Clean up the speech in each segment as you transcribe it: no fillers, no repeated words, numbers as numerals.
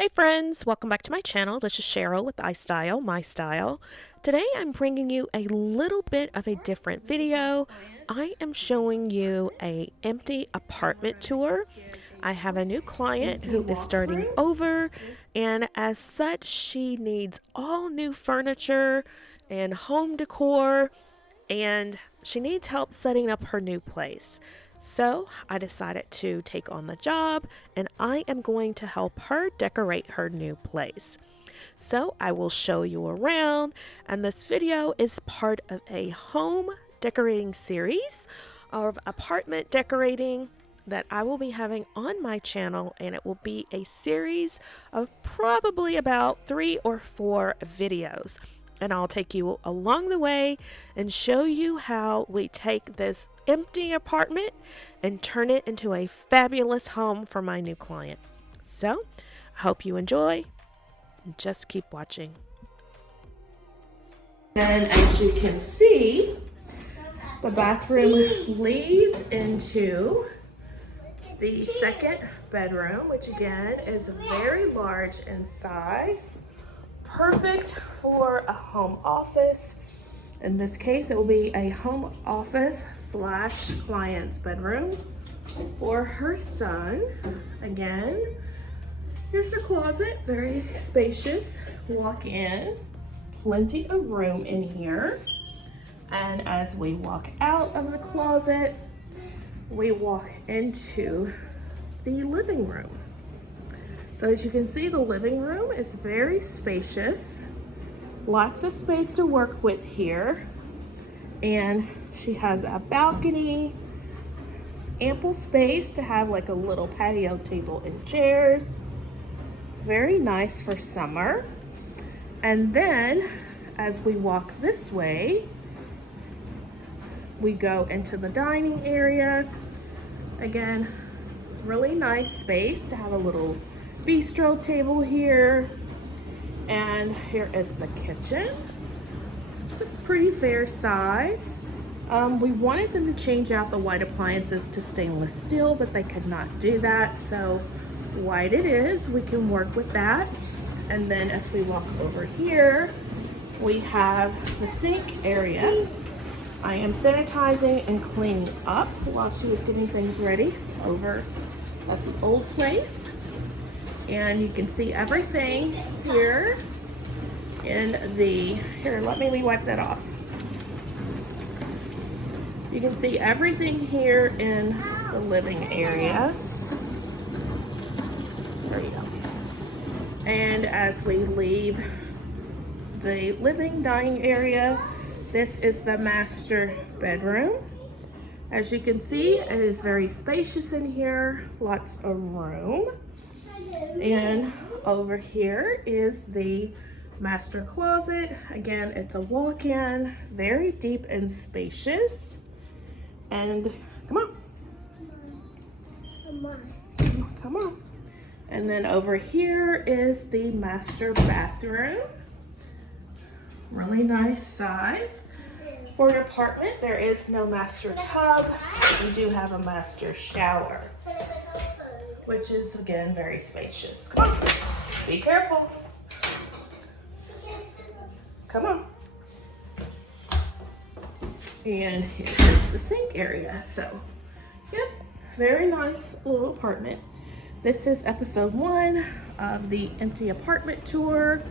Hey friends, welcome back to my channel. This is Cheryl with iStylEMYSTYLE. Today I'm bringing you a little bit of a different video. I am showing you an empty apartment tour. I have a new client who is starting over, and as such she needs all new furniture and home decor, and she needs help setting up her new place. So I decided to take on the job, and I am going to help her decorate her new place. So I will show you around, and this video is part of a home decorating series of apartment decorating that I will be having on my channel, and it will be a series of probably about 3 or 4 videos. And I'll take you along the way and show you how we take this empty apartment and turn it into a fabulous home for my new client. So, I hope you enjoy. Just keep watching. And as you can see, the bathroom leads into the second bedroom, which again is very large in size. Perfect for a home office. In this case, it will be a home office slash client's bedroom for her son. Again, here's the closet, very spacious. Walk in, plenty of room in here. And as we walk out of the closet, we walk into the living room. So as you can see, the living room is very spacious. Lots of space to work with here. And she has a balcony, ample space to have like a little patio table and chairs. Very nice for summer. And then as we walk this way, we go into the dining area. Again, really nice space to have a little bistro table here. And here is the kitchen. It's a pretty fair size. We wanted them to change out the white appliances to stainless steel, but they could not do that. So white it is, we can work with that. And then as we walk over here, we have the sink area. I am sanitizing and cleaning up while she was getting things ready over at the old place. And you can see everything here in the, here, let me wipe that off. You can see everything here in the living area. There you go. And as we leave the living dining area, this is the master bedroom. As you can see, it is very spacious in here, lots of room. And over here is the master closet. Again, it's a walk-in, very deep and spacious. And come on. Come on. And then over here is the master bathroom. Really nice size. For an apartment, there is no master tub. We do have a master shower, which is again very spacious. Come on, be careful. Come on. And here's the sink area. So, yep, very nice little apartment. This is episode 1 of the empty apartment tour.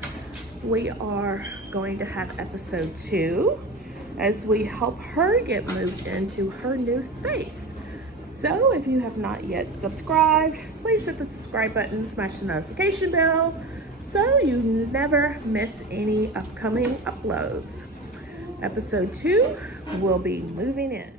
We are going to have episode 2 as we help her get moved into her new space. So if you have not yet subscribed, please hit the subscribe button, smash the notification bell so you never miss any upcoming uploads. Episode 2 will be moving in.